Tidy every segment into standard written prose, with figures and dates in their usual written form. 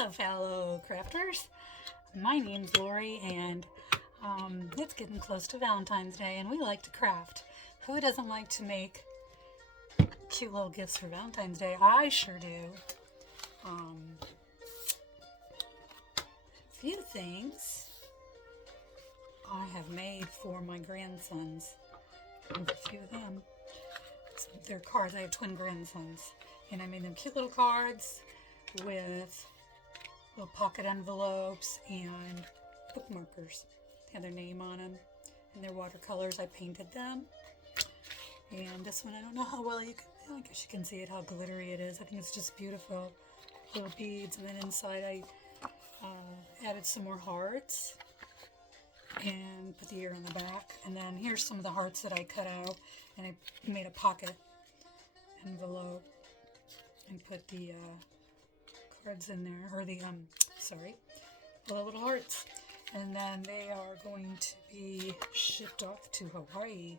Hello, fellow crafters. My name's Lori, and it's getting close to Valentine's Day, and we like to craft. Who doesn't like to make cute little gifts for Valentine's Day? I sure do. A few things I have made for my grandsons. A few of them. They're cards. I have twin grandsons, and I made them cute little cards with little pocket envelopes and bookmarkers. They have their name on them, and their watercolors. I painted them. And this one, I don't know how well you can, I guess you can see it, how glittery it is. I think it's just beautiful. Little beads, and then inside I added some more hearts and put the ear on the back. And then here's some of the hearts that I cut out, and I made a pocket envelope and put the cards in there, or the all the little hearts. And then they are going to be shipped off to Hawaii.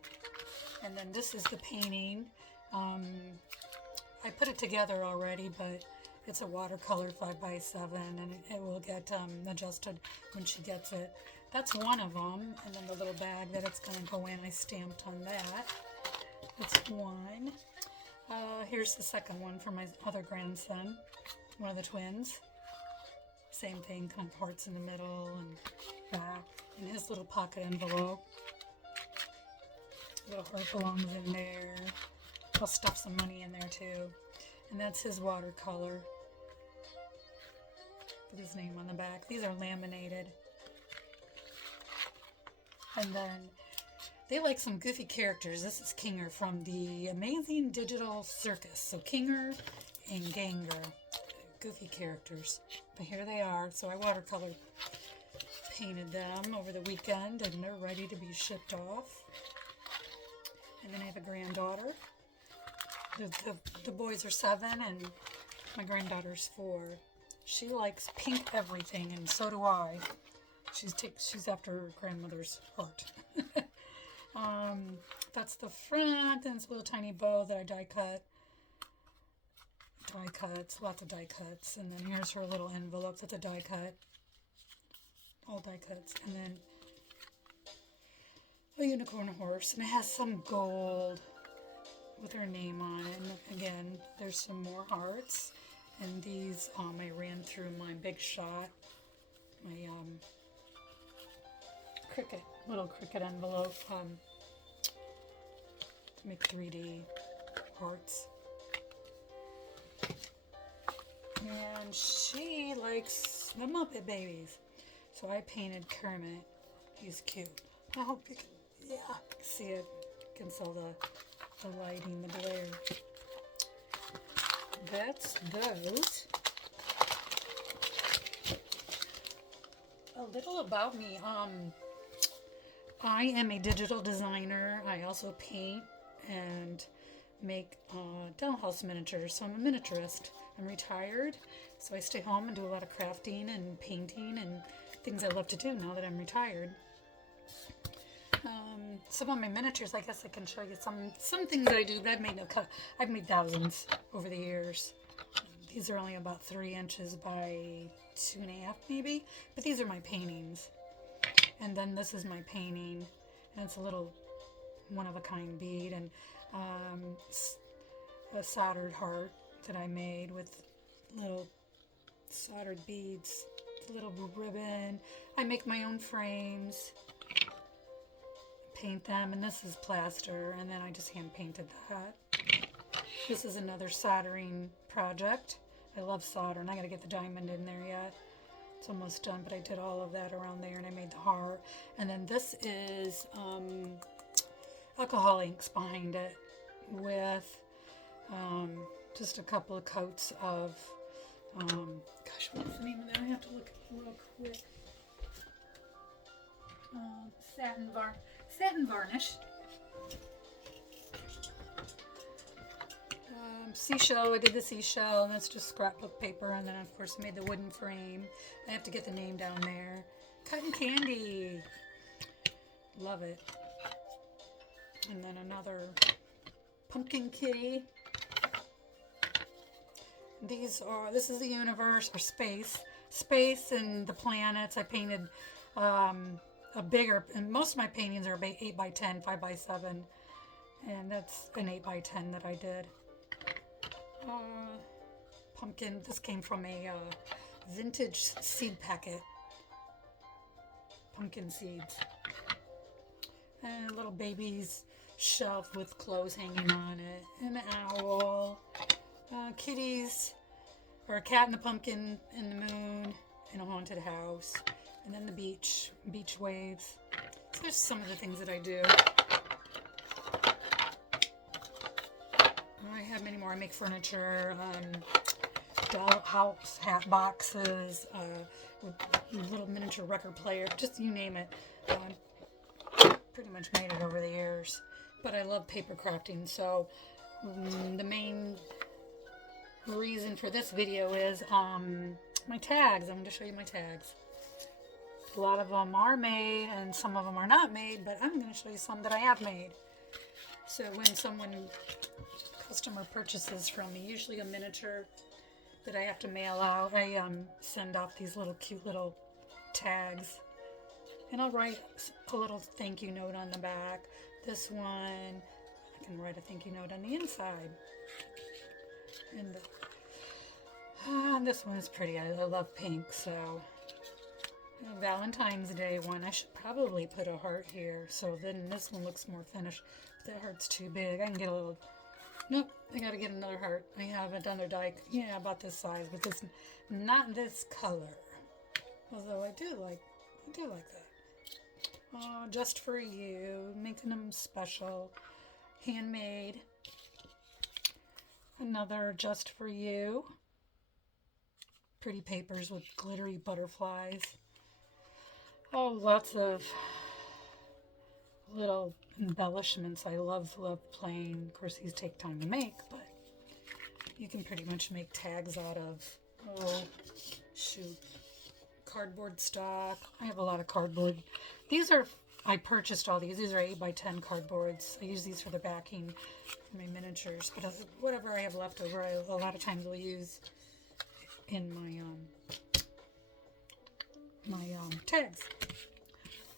And then this is the painting. I put it together already, but it's a watercolor 5x7, and it will get adjusted when she gets it. That's one of them, and then the little bag that it's going to go in, I stamped on that. That's one. Here's the second one for my other grandson, one of the twins. Same thing, kind of hearts in the middle and back, and his little pocket envelope. Little heart belongs in there. I'll stuff some money in there too. And that's his watercolor with his name on the back. These are laminated. And then they like some goofy characters. This is Kinger from the Amazing Digital Circus. So Kinger and Gangle, goofy characters. But here they are. So I watercolor painted them over the weekend, and they're ready to be shipped off. And then I have a granddaughter. The boys are 7 and my granddaughter's 4. She likes pink everything, and so do I. She's after her grandmother's heart. That's the front, and it's a little tiny bow that I die cut. Lots of die cuts. And then here's her little envelope. That's a die cut. All die cuts. And then a unicorn horse, and it has some gold with her name on it. And again, there's some more hearts, and these I ran through my Big Shot, my little cricket envelope to make 3D hearts. And she likes the Muppet Babies, so I painted Kermit. He's cute. I hope you can see it. You can sell the lighting, the glare. That's those. A little about me. I am a digital designer. I also paint and make dollhouse miniatures. So I'm a miniaturist. I'm retired, so I stay home and do a lot of crafting and painting and things I love to do now that I'm retired. Some of my miniatures, I guess I can show you some things that I do, but I've made thousands over the years. These are only about 3 inches by 2.5 maybe, but these are my paintings. And then this is my painting, and it's a little one-of-a-kind bead, and a soldered heart that I made with little soldered beads, a little ribbon. I make my own frames, paint them, and this is plaster, and then I just hand painted that. This is another soldering project. I love soldering. I gotta get the diamond in there yet. It's almost done, but I did all of that around there, and I made the heart. And then this is alcohol inks behind it with just a couple of coats of gosh, what's the name of that? I have to look real quick. Satin varnish. Seashell, I did the seashell, and that's just scrapbook paper, and then of course I made the wooden frame. I have to get the name down there. Cotton candy. Love it. And then another pumpkin kitty. This is the universe or space. Space and the planets. I painted a bigger, and most of my paintings are 8 by 10, 5 by 7. And that's an 8 by 10 that I did. Pumpkin. This came from a vintage seed packet. Pumpkin seeds. And little baby's shelf with clothes hanging on it. An owl. Kitties. Or a cat and a pumpkin in the moon. In a haunted house. And then the beach. Beach waves. So there's some of the things that I do. I have many more. I make furniture, dollhouse, hat boxes, with little miniature record player, just you name it. Pretty much made it over the years. But I love paper crafting, so the main reason for this video is my tags. I'm going to show you my tags. A lot of them are made and some of them are not made, but I'm going to show you some that I have made. So when customer purchases from me, usually a miniature that I have to mail out, I send off these little cute little tags, and I'll write a little thank you note on the back. This one, I can write a thank you note on the inside. And this one is pretty. I love pink, so Valentine's Day one. I should probably put a heart here, so then this one looks more finished. But that heart's too big. I can get a little. Nope, I gotta get another heart. I have another die. Yeah, about this size, but this not this color. Although I do like that. Oh, just for you, making them special, handmade. Another just for you. Pretty papers with glittery butterflies. Oh, lots of little embellishments. I love playing. Of course, these take time to make, but you can pretty much make tags out of, cardboard stock. I have a lot of cardboard. I purchased all these. These are 8 by 10 cardboards. I use these for the backing for my miniatures, but whatever I have left over, a lot of times will use in my tags.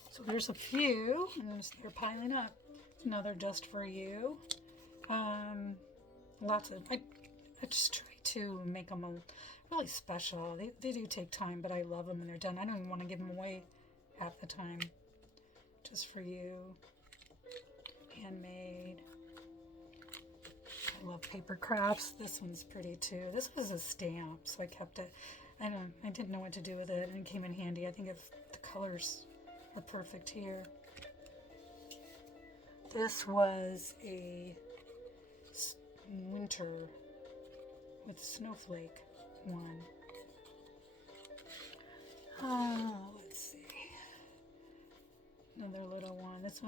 So there's a few, and they're piling up. Another just for you. Lots of. I just try to make them really special. They do take time, but I love them when they're done. I don't even want to give them away half the time. Just for you. Handmade. I love paper crafts. This one's pretty too. This was a stamp, so I kept it. I didn't know what to do with it, and it came in handy. I think the colors are perfect here. This was a winter with snowflake one. Let's see. Another little one. This is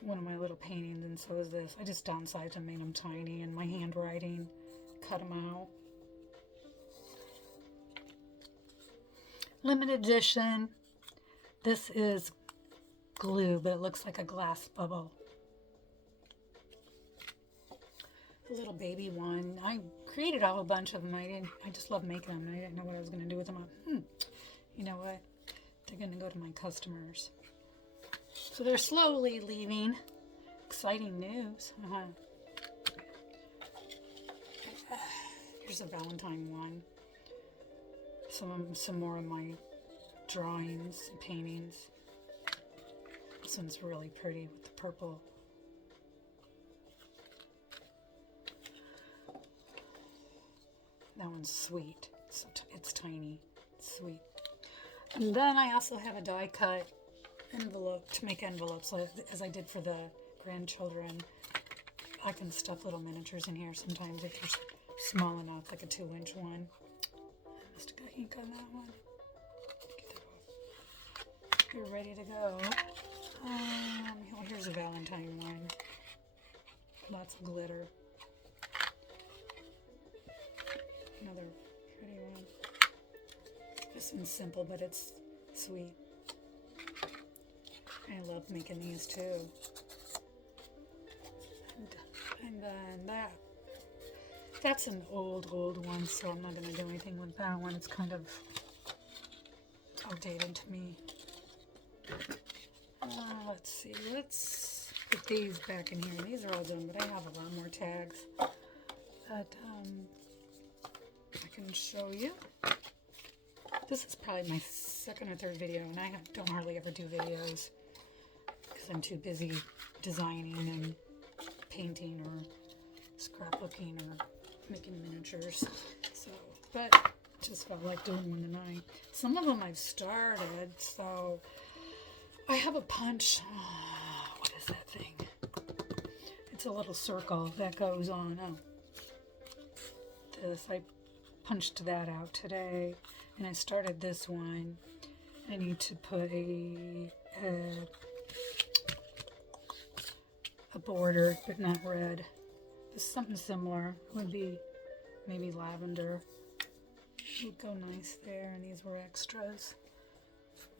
one of my little paintings, and so is this. I just downsized and made them tiny, and my handwriting, cut them out. Limited edition. This is glue, but it looks like a glass bubble. A little baby one. I created a whole bunch of them. I just love making them. I didn't know what I was going to do with them. You know what? They're going to go to my customers. So they're slowly leaving. Exciting news. Here's a Valentine one. Some more of my drawings and paintings. This one's really pretty with the purple. That one's sweet. It's tiny. It's sweet. And then I also have a die cut envelope to make envelopes, as I did for the grandchildren. I can stuff little miniatures in here sometimes if they're small enough, like a 2-inch one. I must have got ink on that one. Get that off. You're ready to go. Here's a Valentine one. Lots of glitter. Another pretty one. This one's simple, but it's sweet. I love making these too. And then that That's an old one, so I'm not going to do anything with that one. It's kind of outdated to me. Let's see. Let's put these back in here. These are all done, but I have a lot more tags that I can show you. This is probably my second or third video, and I don't hardly ever do videos because I'm too busy designing and painting or scrapbooking or making miniatures. So, but just felt like doing one tonight. Some of them I've started, so I have a punch. What is that thing? It's a little circle that goes on. This, I punched that out today, and I started this one. I need to put a border, but not red. Just something similar would be maybe lavender. Would go nice there, and these were extras.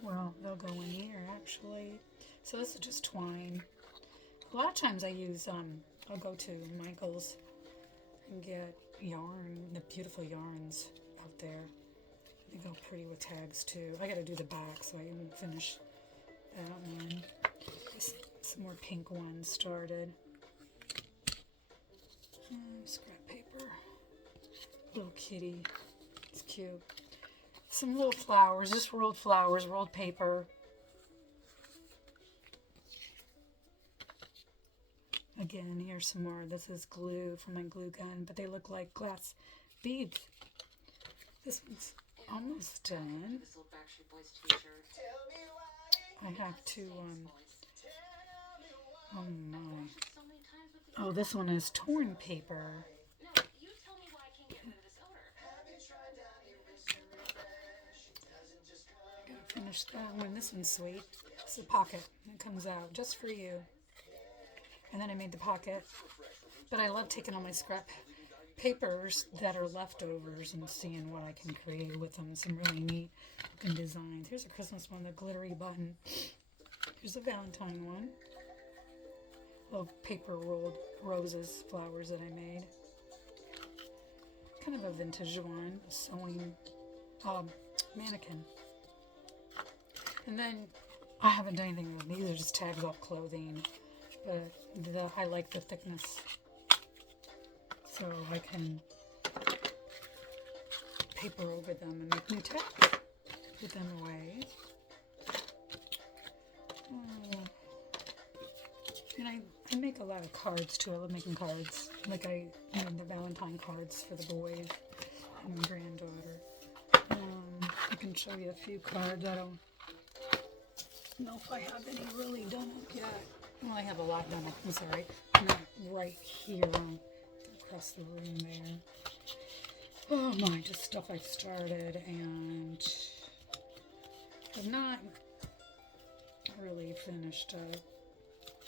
Well, they'll go in here actually. So this is just twine. A lot of times I use I'll go to Michael's and get yarn, the beautiful yarns out there. They go pretty with tags too. I gotta do the back, so I didn't finish that one. Some more pink ones started. Scrap paper. Little kitty. It's cute. Some little flowers. Just rolled flowers, rolled paper. Again, here's some more. This is glue from my glue gun, but they look like glass beads. This one's almost done. I have to, oh my. Oh, this one is torn paper. I gotta finish that one. This one's sweet. It's a pocket. It comes out just for you. And then I made the pocket. But I love taking all my scrap papers that are leftovers and seeing what I can create with them. Some really neat looking designs. Here's a Christmas one, the glittery button. Here's a Valentine one. Little paper rolled roses, flowers that I made. Kind of a vintage one, a sewing mannequin. And then I haven't done anything with these. Are just tags off clothing, but I like the thickness, so I can paper over them and make new tags. Put them away. And I make a lot of cards too. I love making cards. Like I made the Valentine cards for the boys and my granddaughter. I can show you a few cards. I don't know if I have any really done up yet. Well, I have a lot done up. I'm sorry. Not right here across the room there. Oh my, just stuff I've started and have not really finished up.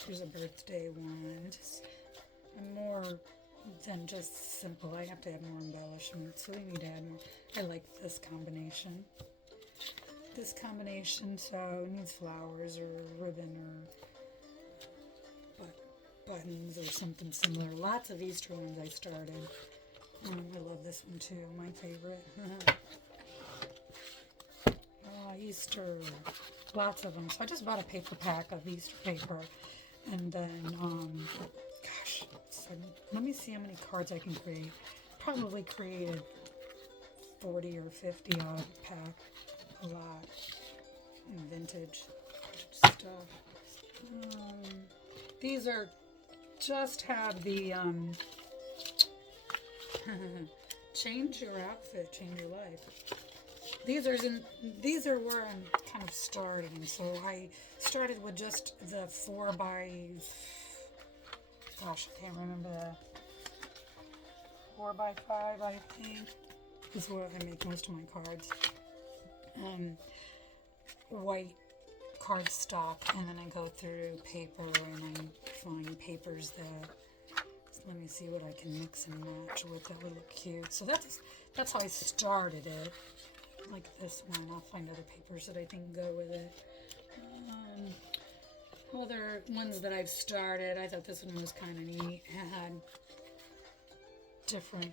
Here's a birthday one. I'm more than just simple. I have to add more embellishment, so we need to add more. I like this combination. So it needs flowers or ribbon or buttons or something similar. Lots of Easter ones I started. I love this one too, my favorite. Easter. Lots of them. So I just bought a paper pack of Easter paper. And then, gosh, so let me see how many cards I can create. Probably created 40 or 50 odd pack. A lot. And vintage stuff. These are just have the change your outfit, change your life. These are where I'm kind of starting. So I started with just the 4x, gosh, I can't remember that. 4x5, I think, is where I make most of my cards. White cardstock, and then I go through paper and I find papers that, let me see what I can mix and match with that would look cute. So that's how I started it. Like this one, I'll find other papers that I think go with it. Other ones that I've started, I thought this one was kind of neat. It had different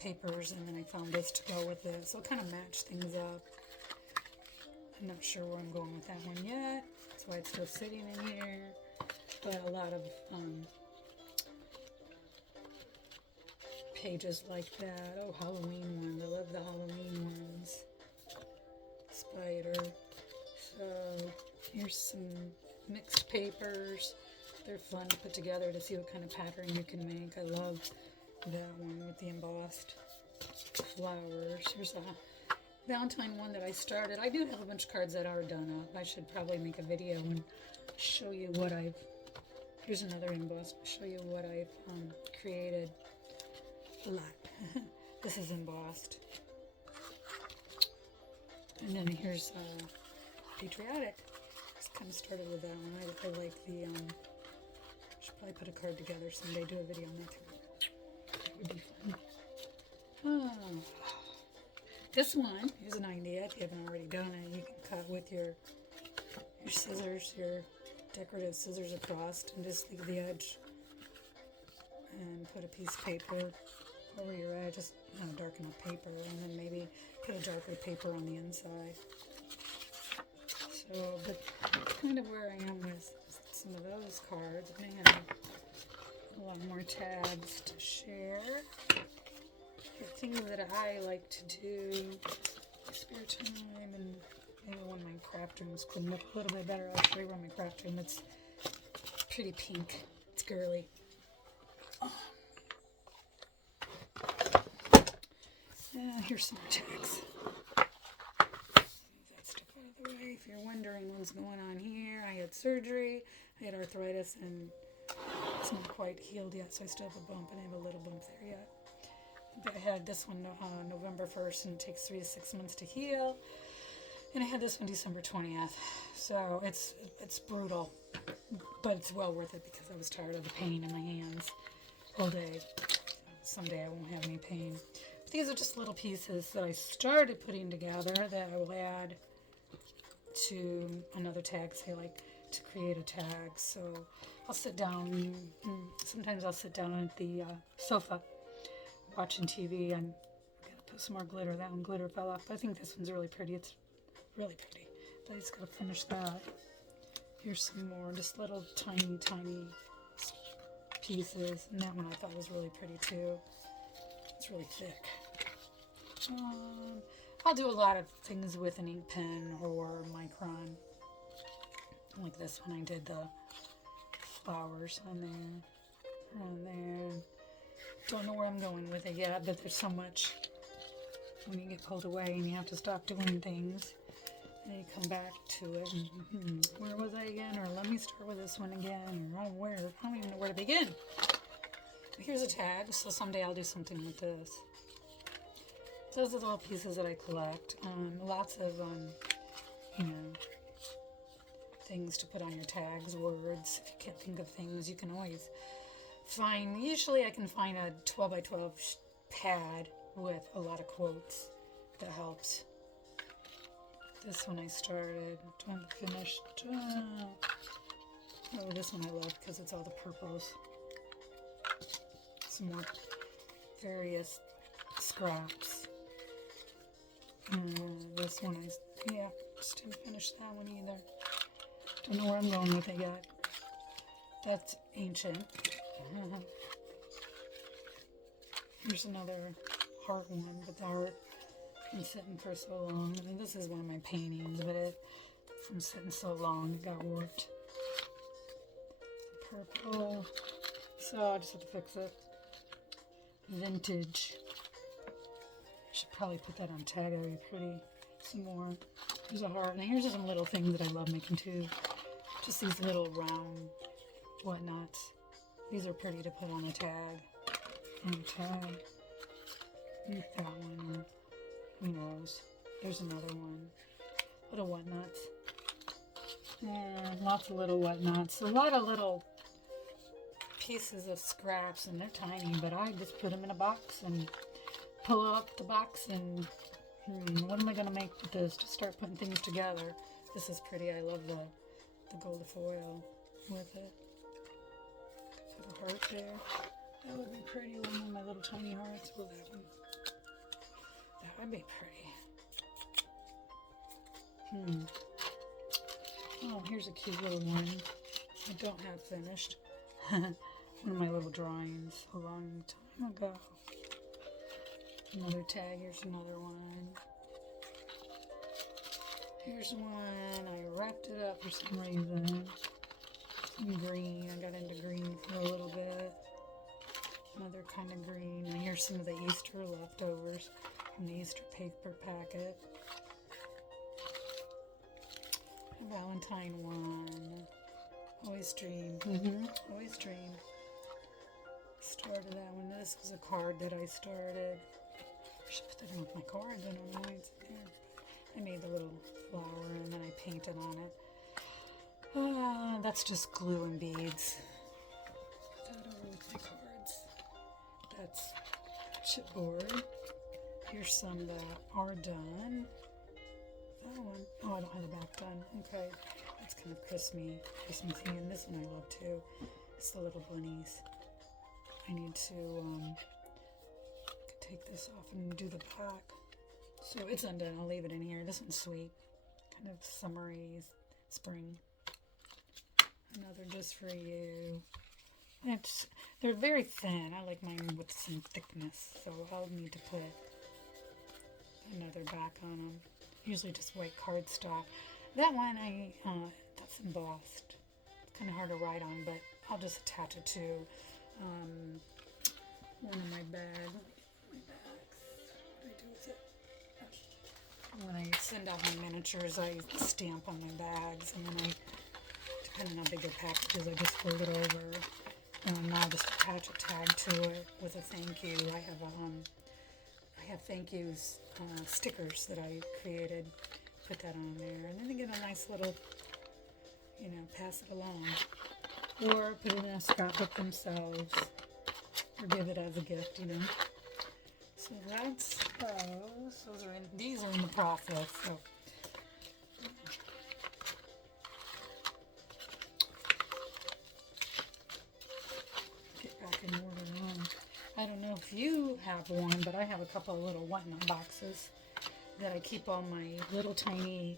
papers, and then I found this to go with it. So I'll kind of match things up. I'm not sure where I'm going with that one yet. That's why it's still sitting in here. But a lot of pages like that. Oh, Halloween ones. I love the Halloween ones. Spider. So here's some mixed papers. They're fun to put together to see what kind of pattern you can make. I love that one with the embossed flowers. Here's a Valentine one that I started. I do have a bunch of cards that are done up. I should probably make a video and show you what I've... Here's another embossed. Show you what I've created. A lot. This is embossed. And then here's patriotic. Just kind of started with that one. I like the... should probably put a card together someday. Do a video on that too. That would be fun. Oh. This one, here's an idea. If you haven't already done it, you can cut with your scissors, your decorative scissors across, and just leave the edge and put a piece of paper over your edge, just darken up paper, and then maybe put a darker paper on the inside. So, but kind of where I am with some of those cards. I'm going to have a lot more tabs to share. The things that I like to do in spare time, and maybe when my craft rooms could look a little bit better. I'll show you around my craft room. It's pretty pink. It's girly. Here's some more tags. Move that stuff out of the way. If you're wondering what's going on here, I had surgery. I had arthritis, and it's not quite healed yet, so I still have a bump, and I have a little bump there yet. I had this one November 1st, and it takes 3 to 6 months to heal. And I had this one December 20th. So it's brutal, but it's well worth it because I was tired of the pain in my hands all day. Someday I won't have any pain. But these are just little pieces that I started putting together that I will add to another tag, say like to create a tag. So I'll sit down, sometimes I'll sit down at the sofa watching TV. I'm going to put some more glitter. That one glitter fell off. But I think this one's really pretty. It's really pretty. But I just got to finish that. Here's some more, just little tiny pieces. And that one I thought was really pretty too. It's really thick. I'll do a lot of things with an ink pen or micron. Like this one, I did the flowers on there, around there. Don't know where I'm going with it yet, but there's so much when you get pulled away and you have to stop doing things and you come back to it. And, where was I again? Or let me start with this one again. Or I don't even know where to begin. Here's a tag, so someday I'll do something with this. Those are the little pieces that I collect. Lots of, things to put on your tags, words. If you can't think of things, you can always find, usually I can find a 12 by 12 pad with a lot of quotes. That helps. This one I started, trying to finish. Oh, this one I love because it's all the purples. Some more various scraps. This one just didn't finish that one either. Don't know where I'm going with it yet. That's ancient. Here's another heart one, but the heart been sitting for so long. I mean, this is one of my paintings, but from sitting so long, it got warped. Purple. So I just have to fix it. Vintage. Should probably put that on tag. That would be pretty. Some more. Here's a heart. And here's some little things that I love making too. Just these little round whatnots. These are pretty to put on a tag. And a tag. That one. Who knows? There's another one. Little whatnots. Yeah, lots of little whatnots. A lot of little pieces of scraps, and they're tiny, but I just put them in a box and pull up the box and what am I going to make with this? Just start putting things together. This is pretty. I love the gold foil with it. Put a heart there. That would be pretty. One of my little tiny hearts. Well, that would be pretty. Oh, here's a cute little one. I don't have finished. One of my little drawings a long time ago. Another tag. Here's another one. Here's one. I wrapped it up for some reason. Some green. I got into green for a little bit. Another kind of green. And here's some of the Easter leftovers from the Easter paper packet. A Valentine one. Always dream. Always dream. Started that one. This was a card that I started. I should put that in with my cards. I don't know why it's in there. I made the little flower and then I painted on it. That's just glue and beads. Put that over with my cards. That's chipboard. Here's some that are done. That one. Oh, I don't have the back done. Okay. That's kind of Christmassy. And this one I love too. It's the little bunnies. I need to take this off and do the back. So it's undone. I'll leave it in here. This one's sweet. Kind of summery, spring. Another just for you. They're very thin. I like mine with some thickness. So I'll need to put another back on them. Usually just white cardstock. That one, that's embossed. It's kind of hard to write on, but I'll just attach it to one of my bags. What do I do with it? When I send out my miniatures, I stamp on my bags, and then depending on how big the packages, I just fold it over. And I'll just attach a tag to it with a thank you. I have thank yous stickers that I created. Put that on there, and then they get a nice little, pass it along, or put it in a scrapbook themselves, or give it as a gift, So that's those. These are in the process. So get back in order. I don't know if you have one, but I have a couple of little whatnot boxes that I keep all my little tiny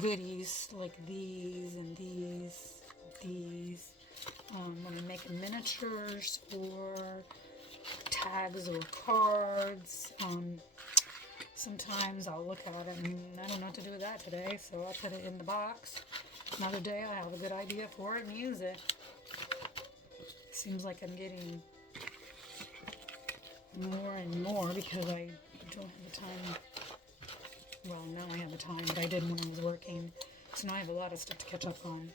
goodies, like these and these. When I'm making miniatures or tags or cards, sometimes I'll look at it and I don't know what to do with that today, so I'll put it in the box. Another day I'll have a good idea for it and use it. Seems like I'm getting more and more because I don't have the time. Well, now I have the time, but I didn't when I was working. So now I have a lot of stuff to catch up on.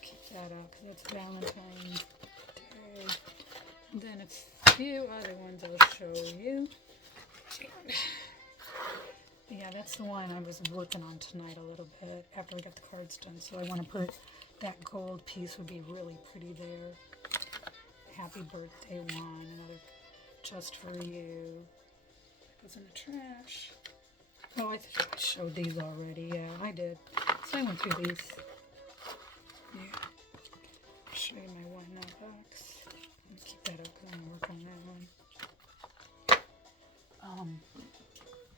Keep that out because it's Valentine's Day. And then a few other ones I'll show you. Yeah, that's the one I was working on tonight a little bit after I got the cards done. So I want to put that gold piece would be really pretty there. Happy birthday one. Another just for you. That goes in the trash. Oh, I think I showed these already. Yeah, I did. So I went through these. Yeah. I'll show you my whatnot box. Let me keep that up because I'm going to work on that one.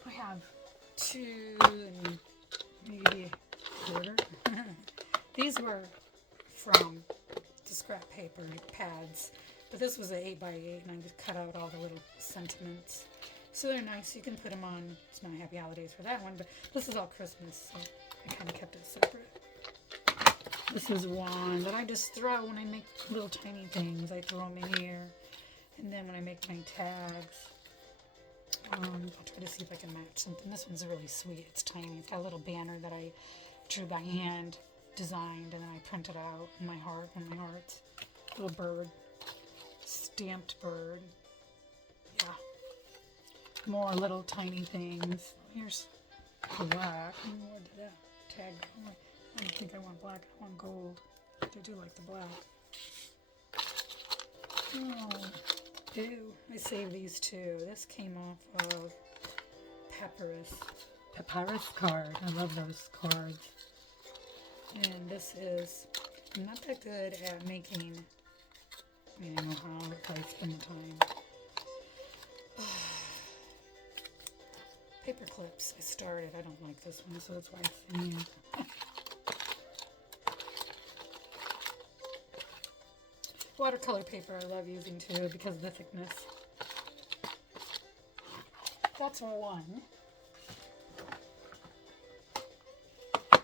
I have two and maybe a quarter. These were from the scrap paper pads. But this was an 8x8 and I just cut out all the little sentiments. So they're nice. You can put them on. It's not Happy Holidays for that one, but this is all Christmas, so I kind of kept it separate. This is one that I just throw when I make little tiny things. I throw them in here. And then when I make my tags, I'll try to see if I can match something. This one's really sweet. It's tiny. It's got a little banner that I drew by hand, designed, and then I printed out in my heart, on my hearts. Little bird. Stamped bird. Yeah. More little tiny things. Here's black. What did that tag go? I don't think I want black. I want gold. I do like the black. Oh, ew. I saved these two. This came off of Papyrus card. I love those cards. And this is, I'm not that good at making Anyhow, if I spend the time. Paper clips. I started. I don't like this one, so that's why I finished. Watercolor paper I love using too because of the thickness. That's one.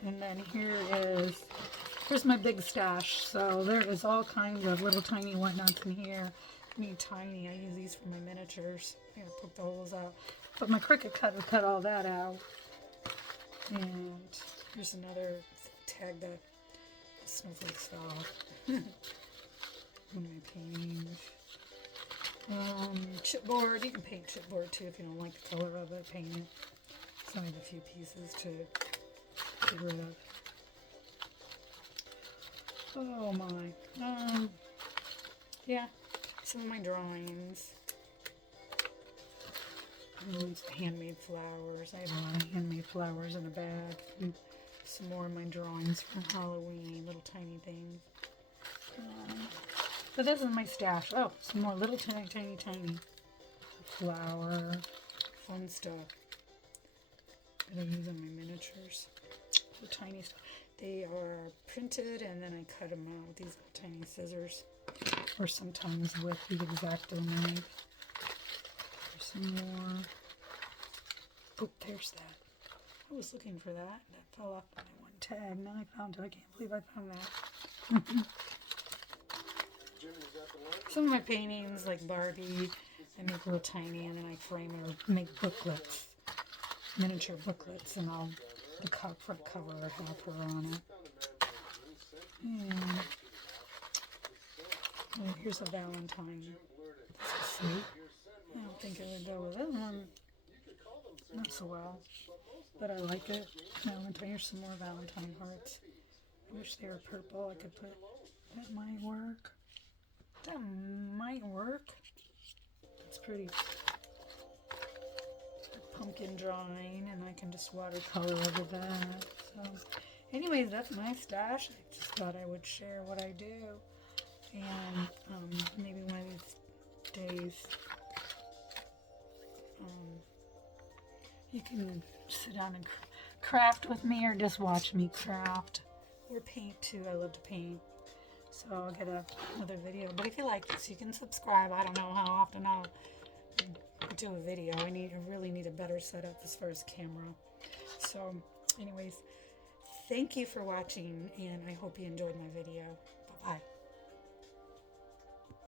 And then here's my big stash. So there is all kinds of little tiny whatnots in here. I mean tiny, I use these for my miniatures. I gotta poke the holes out. But my Cricut cutter cut all that out. And here's another tag that the snowflakes fell off. One of my paintings. Chipboard. You can paint chipboard too if you don't like the color of it. Paint it. It's only a few pieces to get rid of. Oh my. Yeah. Some of my drawings. Handmade flowers. I have a lot of handmade flowers in a bag. And some more of my drawings from Halloween. Little tiny things. But this is my stash. Oh, some more little tiny flower. Fun stuff that I use in my miniatures. The tiny stuff. They are printed and then I cut them out with these little tiny scissors. Or sometimes with the X-Acto knife. There's some more. Oh, there's that. I was looking for that. That fell off my one tag. Now I found it. I can't believe I found that. Some of my paintings, like Barbie, I make real tiny and then I frame it or make booklets. Miniature booklets, and I'll the front cover have her on it. And here's a Valentine. This is sweet. I don't think it would go with it. Not so well, but I like it. Valentine. Here's some more Valentine hearts. I wish they were purple. I could put. That might work. That might work. It's pretty. Pumpkin drawing, and I can just watercolor over that. So, anyways, that's my stash. I just thought I would share what I do, and maybe one of these days, you can sit down and craft with me, or just watch me craft, or paint too. I love to paint. So I'll get another video. But if you like this, you can subscribe. I don't know how often I'll do a video. I really need a better setup as far as camera. So anyways, thank you for watching, and I hope you enjoyed my video. Bye-bye.